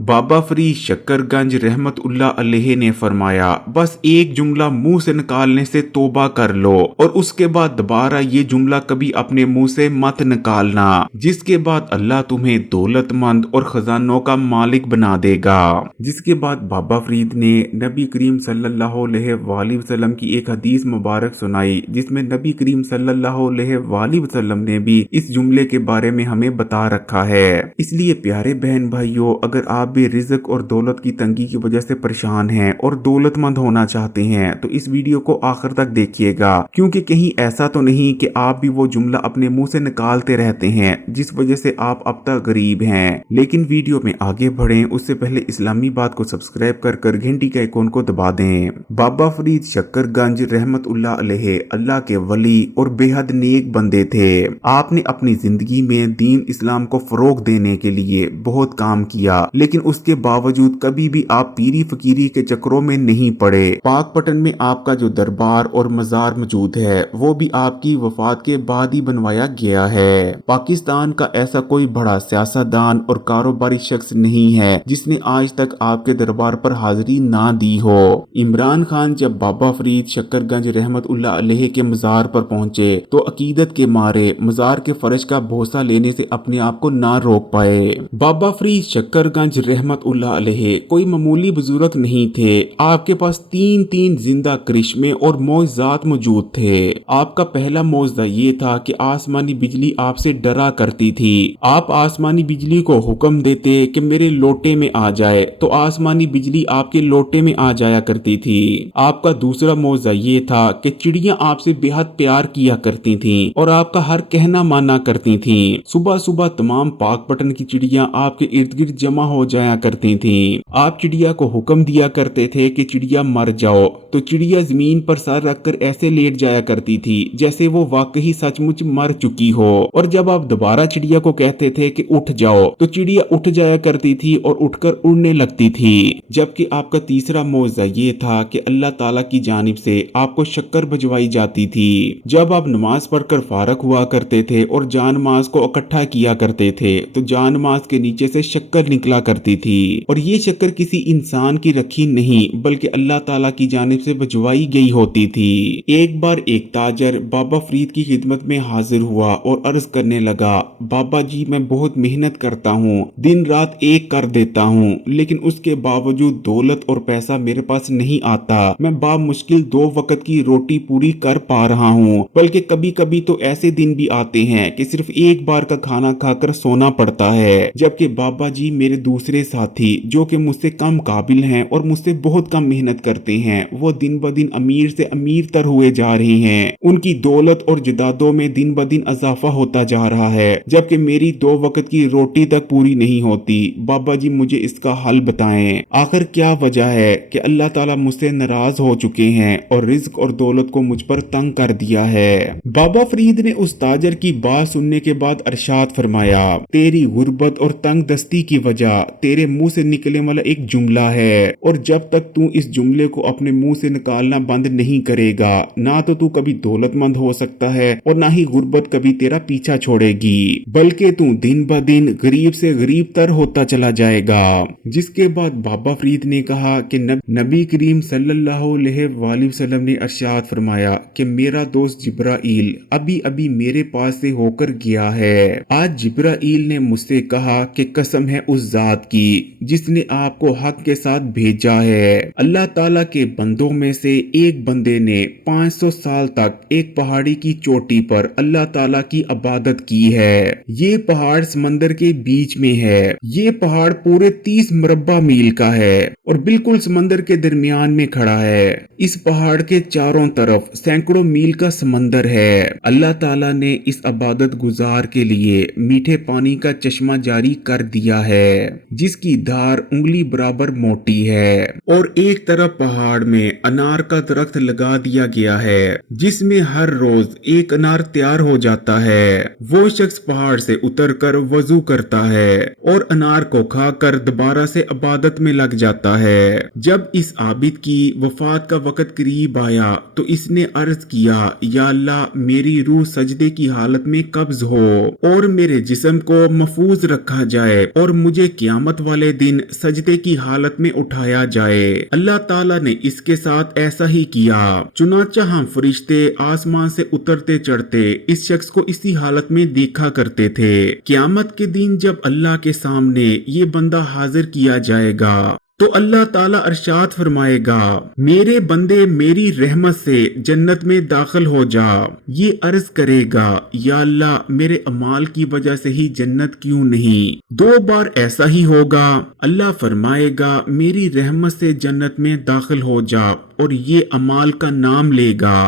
बाबा फरीद शक्करगंज रहमतुल्लाह अलैहि ने फरमाया, बस एक जुमला मुंह से निकालने से तौबा कर लो और उसके बाद दोबारा ये जुमला कभी अपने मुंह से मत निकालना, जिसके बाद अल्लाह तुम्हें दौलतमंद और खजानों का मालिक बना देगा। जिसके बाद बाबा फरीद ने नबी करीम सल्लल्लाहु अलैहि वसल्लम की एक हदीस मुबारक सुनाई, जिसमें नबी करीम सल्लल्लाहु अलैहि वसल्लम ने भी इस जुमले के बारे में हमें बता रखा है। इसलिए प्यारे बहन भाइयों, अगर आप भी रिज़्क और दौलत की तंगी की वजह से परेशान हैं और दौलतमंद होना चाहते हैं तो इस वीडियो को आखिर तक देखिएगा, क्योंकि कहीं ऐसा तो नहीं कि आप भी वो जुमला अपने मुंह से निकालते रहते हैं जिस वजह से आप अब तक गरीब हैं। लेकिन वीडियो में आगे बढ़ें उससे पहले इस्लामी बात को सब्सक्राइब कर घंटी के आइकॉन को दबा दें। बाबा फरीद शक्करगंज रहमतुल्लाह अलैहि अल्लाह के वली और बेहद नेक बंदे थे। आपने अपनी जिंदगी में दीन इस्लाम को फरोग देने के लिए बहुत काम किया, लेकिन उसके बावजूद कभी भी आप पीरी फकीरी के चक्रों में नहीं पड़े। पाकपटन में आपका जो दरबार और मजार मौजूद है वो भी आपकी वफात के बाद ही बनवाया गया है। पाकिस्तान का ऐसा कोई बड़ा सियासतदान और कारोबारी शख्स नहीं है जिसने आज तक आपके दरबार पर हाजिरी ना दी हो। इमरान खान जब बाबा फरीद शक्करगंज रहमतुल्लाह अलैहि के मजार पर पहुंचे तो अकीदत के मारे मजार के फर्श का भोसा लेने से अपने आप को ना रोक पाए। बाबा फरीद शक्करगंज रहमतुल्लाह अलैहि कोई मामूली बुजुर्ग नहीं थे। आपके पास तीन जिंदा करिश्मे और मौजज़ात मौजूद थे। आपका पहला मौजज़ा ये था कि आसमानी बिजली आपसे डरा करती थी। आप आसमानी बिजली को हुक्म देते कि मेरे लोटे में आ जाए तो आसमानी बिजली आपके लोटे में आ जाया करती थी। आपका दूसरा मौजज़ा ये था कि चिड़ियां आपसे बेहद प्यार किया करती थीं और आपका हर कहना माना करती थीं। सुबह सुबह तमाम पाकपटन की चिड़ियां आपके इर्द गिर्द जमा हो जाया करती थीं। आप चिड़िया को हुक्म दिया करते थे कि चिड़िया मर जाओ तो चिड़िया जमीन पर सर रखकर ऐसे लेट जाया करती थी जैसे वो वाकई सचमुच मर चुकी हो, और जब आप दोबारा चिड़िया को कहते थे कि उठ जाओ तो चिड़िया उठ जाया करती थी और उठकर उड़ने लगती थी। जबकि आपका तीसरा मौजज़ा ये था कि अल्लाह ताला की जानिब से आपको शक्कर भिजवाई जाती थी। जब आप नमाज पढ़कर फारग हुआ करते थे और जान माज को इकट्ठा किया करते थे तो जान माज के नीचे से शक्कर निकला करती थी, और ये शक्कर किसी इंसान की रखी नहीं बल्कि अल्लाह ताला की जानिब से भिजवाई गई होती थी। एक बार एक ताजर बाबा फरीद की खिदमत में हाजिर हुआ और अर्ज करने लगा, बाबा जी मैं बहुत मेहनत करता हूँ, दिन रात एक कर देता हूँ, लेकिन उसके बावजूद दौलत और पैसा मेरे पास नहीं आता। मैं बामुश्किल 2 वक्त की रोटी पूरी कर पा रहा हूँ, बल्कि कभी कभी तो ऐसे दिन भी आते हैं कि सिर्फ एक बार का खाना खाकर सोना पड़ता है। जबकि बाबा जी मेरे दूसरे साथी जो कि मुझसे कम काबिल हैं और मुझसे बहुत कम मेहनत करते हैं, वो दिन ब दिन अमीर से अमीर तर हुए जा रहे हैं। उनकी दौलत और जायदादों में दिन ब दिन इजाफा होता जा रहा है, जबकि मेरी 2 वक्त की रोटी तक पूरी नहीं होती। बाबा जी मुझे इसका हल बताएं। आखिर क्या वजह है कि अल्लाह ताला मुझसे नाराज हो चुके हैं और रिज्क और दौलत को मुझ पर तंग कर दिया है। बाबा फरीद ने उस ताजर की बात सुनने के बाद अरशाद फरमाया, तेरी गुर्बत और तंग दस्ती की वजह तेरे मुंह से निकलने वाला एक जुमला है, और जब तक तू इस जुमले को अपने मुंह से निकालना बंद नहीं करेगा ना तो तू कभी दौलतमंद हो सकता है और ना ही गुर्बत कभी तेरा पीछा छोड़ेगी, बल्कि तू दिन ब दिन गरीब से गरीब तर होता चला जाएगा। जिसके बाद बाबा फरीद ने कहा कि नबी करीम सल्लल्लाहु अलैहि वसल्लम ने अरशाद फरमाया कि मेरा दोस्त जिब्राइल अभी अभी मेरे पास से होकर गया है। आज जिब्राइल ने मुझसे कहा कि कसम है उस जात की जिसने आपको हक के साथ भेजा है। अल्लाह ताला के बंदों में से एक बंदे ने 500 साल तक एक पहाड़ी की चोटी पर अल्लाह ताला की इबादत की है। ये पहाड़ समंदर के बीच में है। ये पहाड़ पूरे 30 मुरब्बा मील का है और बिल्कुल समंदर के दरमियान में खड़ा है। इस पहाड़ के चारों तरफ सैकड़ों मील का समंदर है। अल्लाह ताला ने इस इबादत गुजार के लिए मीठे पानी का चश्मा जारी कर दिया है जिसकी धार उंगली बराबर मोटी है, और एक तरफ पहाड़ में अनार का दरख्त लगा दिया गया है जिसमें हर रोज एक अनार तैयार हो जाता है। वो शख्स पहाड़ से उतरकर वजू करता है और अनार को खाकर दोबारा से इबादत में लग जाता है। जब इस आबिद की वफात का वक्त करीब आया तो इसने अर्ज किया, या अल्लाह मेरी रूह सजदे की हालत में कब्ज हो और मेरे जिस्म को महफूज रखा जाए और मुझे क़यामत क़यामत वाले दिन सजदे की हालत में उठाया जाए। अल्लाह ताला ने इसके साथ ऐसा ही किया। चुनाचा हम फरिश्ते आसमान से उतरते चढ़ते इस शख्स को इसी हालत में देखा करते थे। क़यामत के दिन जब अल्लाह के सामने ये बंदा हाजिर किया जाएगा तो अल्लाह ताला अरशाद फरमाएगा, मेरे बंदे मेरी रहमत से जन्नत में दाखिल हो जा। ये अर्ज करेगा, या अल्लाह मेरे अमाल की वजह से ही जन्नत क्यों नहीं। 2 बार ऐसा ही होगा। अल्लाह फरमाएगा, मेरी रहमत से जन्नत में दाखिल हो जा, और ये अमाल का नाम लेगा।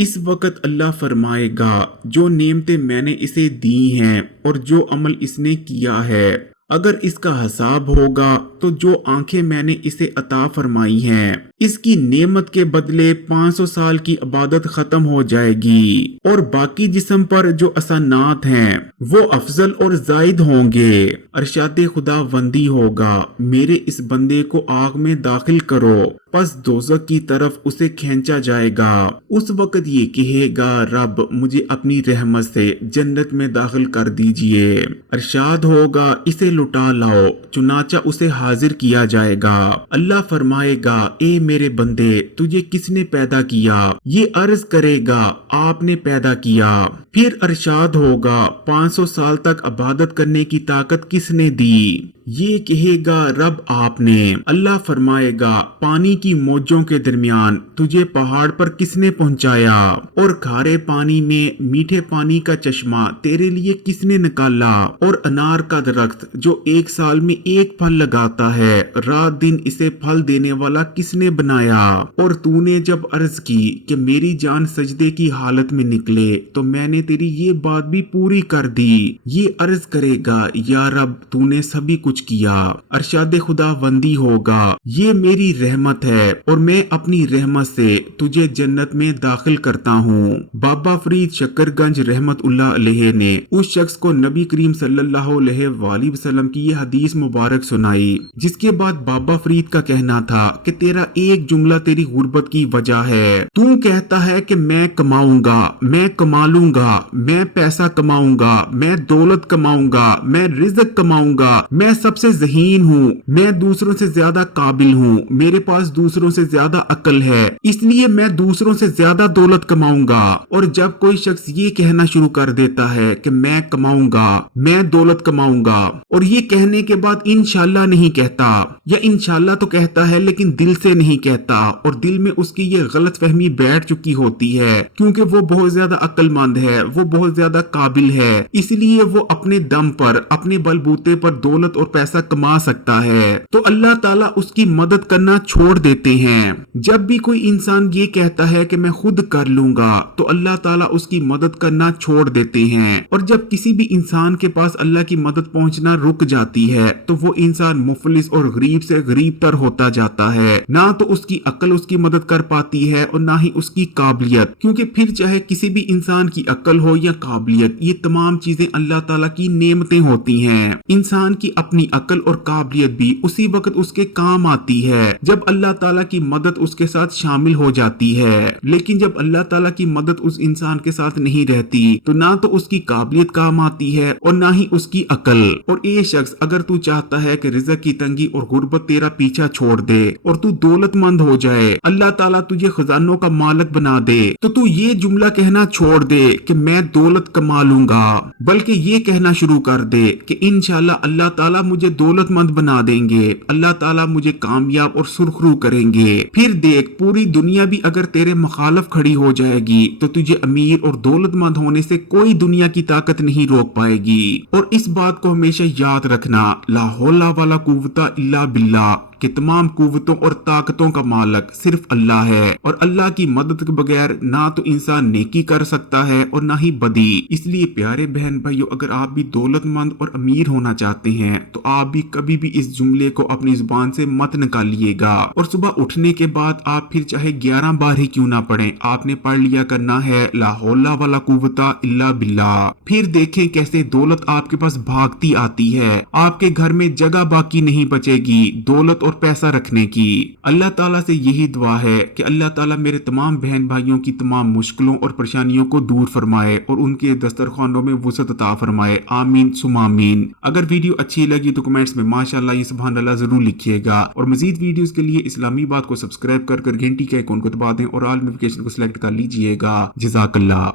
इस वक्त अल्लाह फरमाएगा, जो नेमतें मैंने इसे दी हैं और जो अमल इसने किया है, अगर इसका हिसाब होगा तो जो आंखें मैंने इसे अता फरमाई हैं, इसकी नेमत के बदले 500 साल की इबादत खत्म हो जाएगी, और बाकी जिस्म पर जो असनात हैं वो अफजल और जायद होंगे। अरशाद खुदावंदी होगा, मेरे इस बंदे को आग में दाखिल करो, पस दोज़ख की तरफ उसे खींचा जाएगा। उस वक्त ये कहेगा, रब मुझे अपनी रहमत से जन्नत में दाखिल कर दीजिए। अरशाद होगा, इसे लुटा लाओ। चुनाचा उसे हाजिर किया जाएगा। अल्लाह फरमाएगा, ए मेरे बंदे, तुझे किसने पैदा किया? ये अर्ज करेगा, आपने पैदा किया। फिर अरशाद होगा, 500 साल तक इबादत करने की ताकत किसने दी? ये कहेगा, रब आपने। अल्लाह फरमाएगा, पानी की मौजों के दरमियान तुझे पहाड़ पर किसने पहुंचाया? और खारे पानी में मीठे पानी का चश्मा तेरे लिए किसने निकाला? और अनार का दरख्त जो 1 साल में 1 फल लगाता है, रात दिन इसे फल देने वाला किसने बनाया? और तूने जब अर्ज की कि मेरी जान सजदे की हालत में निकले, तो मैंने तेरी ये बात भी पूरी कर दी। ये अर्ज करेगा, या रब तूने सभी कुछ किया। अरशाद खुदावंदी होगा, ये मेरी रहमत है और मैं अपनी रहमत से तुझे जन्नत में दाखिल करता हूँ। बाबा फरीद शकरगंज रहमतुल्लाह अलैह ने उस शख्स को नबी करीम सल्लल्लाहु अलैहि वसल्लम की ये हदीस मुबारक सुनाई, जिसके बाद बाबा फरीद का कहना था कि तेरा एक जुमला तेरी गुर्बत की वजह है। तू कहता है कि मैं कमाऊंगा, मैं कमा लूंगा, मैं पैसा कमाऊंगा, मैं दौलत कमाऊंगा, मैं रिज़्क कमाऊंगा, मैं सबसे ज़हीन हूँ, मैं दूसरों से ज्यादा काबिल हूँ, मेरे पास दूसरों से ज्यादा अक्ल है, इसलिए मैं दूसरों से ज्यादा दौलत कमाऊंगा। और जब कोई शख्स ये कहना शुरू कर देता है कि मैं कमाऊंगा, मैं दौलत कमाऊंगा, और ये कहने के बाद इंशाल्लाह नहीं कहता, या इंशाल्लाह तो कहता है लेकिन दिल से नहीं कहता, और दिल में उसकी ये गलत फहमी बैठ चुकी होती है, क्योंकि वो बहुत ज्यादा अक्लमंद है, वो बहुत ज्यादा काबिल है, इसलिए वो अपने दम पर, अपने बलबूते पर दौलत और पैसा कमा सकता है, तो अल्लाह ताला उसकी मदद करना छोड़ देते हैं। जब भी कोई इंसान ये कहता है कि मैं खुद कर लूंगा, तो अल्लाह ताला उसकी मदद करना छोड़ देते हैं। और जब किसी भी इंसान के पास अल्लाह की मदद पहुंचना रुक जाती है, तो वो इंसान मुफलिस और गरीब से गरीब तर होता जाता है। ना तो उसकी अक्ल उसकी मदद कर पाती है और ना ही उसकी काबिलियत, क्योंकि फिर चाहे किसी भी इंसान की अक्ल हो या काबिलियत, ये तमाम चीजें अल्लाह ताला की नेमतें होती हैं। इंसान की अपनी अक्ल और काबिलियत भी उसी वक्त उसके काम आती है जब अल्लाह ताला की मदद उसके साथ शामिल हो जाती है। लेकिन जब अल्लाह ताला की मदद उस इंसान के साथ नहीं रहती, तो ना तो उसकी काबिलियत काम आती है और ना ही उसकी अक्ल। और ये शख्स, अगर तू चाहता है कि रिज़्क की तंगी और गुर्बत तेरा पीछा छोड़ दे और तू दौलतमंद हो जाए, अल्लाह ताला तुझे खजानों का मालिक बना दे, तो तू ये जुमला कहना छोड़ दे कि मैं दौलत कमा लूंगा, बल्कि ये कहना शुरू कर दे कि इंशाल्लाह अल्लाह ताला मुझे दौलतमंद बना देंगे, अल्लाह ताला मुझे कामयाब और सुरखरू करेंगे। फिर देख, पूरी दुनिया भी अगर तेरे मुखालिफ खड़ी हो जाएगी, तो तुझे अमीर और दौलतमंद होने से कोई दुनिया की ताकत नहीं रोक पाएगी। और इस बात को हमेशा याद रखना, ला हौला वला कुव्वता इल्ला बिल्लाह, कि तमाम कुव्वतों और ताकतों का मालिक सिर्फ अल्लाह है, और अल्लाह की मदद के बगैर ना तो इंसान नेकी कर सकता है और ना ही बदी। इसलिए प्यारे बहन भाइयों, अगर आप भी दौलतमंद और अमीर होना चाहते हैं, तो आप भी कभी भी इस जुमले को अपनी जुबान से मत निकालिएगा। और सुबह उठने के बाद आप फिर चाहे 11 बार ही क्यों ना पढ़ें, आपने पढ़ लिया करना है ला हौला वला कुव्वता इल्ला बिल्लाह। फिर देखें कैसे दौलत आपके पास भागती आती है, आपके घर में जगह बाकी नहीं बचेगी, दौलत और اور پیسہ رکھنے کی۔ اللہ تعالیٰ سے یہی دعا ہے کہ اللہ تعالیٰ میرے تمام بہن بھائیوں کی تمام مشکلوں اور پریشانیوں کو دور فرمائے اور ان کے دسترخوانوں میں وسعت عطا فرمائے، آمین ثم آمین۔ اگر ویڈیو اچھی لگی تو کمنٹس میں ماشاءاللہ یا سبحان اللہ ضرور لکھیے گا، اور مزید ویڈیوز کے لیے اسلامی بات کو سبسکرائب کر گھنٹی کے آئیکن کو دبا دیں اور آل نوٹیفکیشن کو سلیکٹ کر لیجئے گا۔ جزاک اللہ۔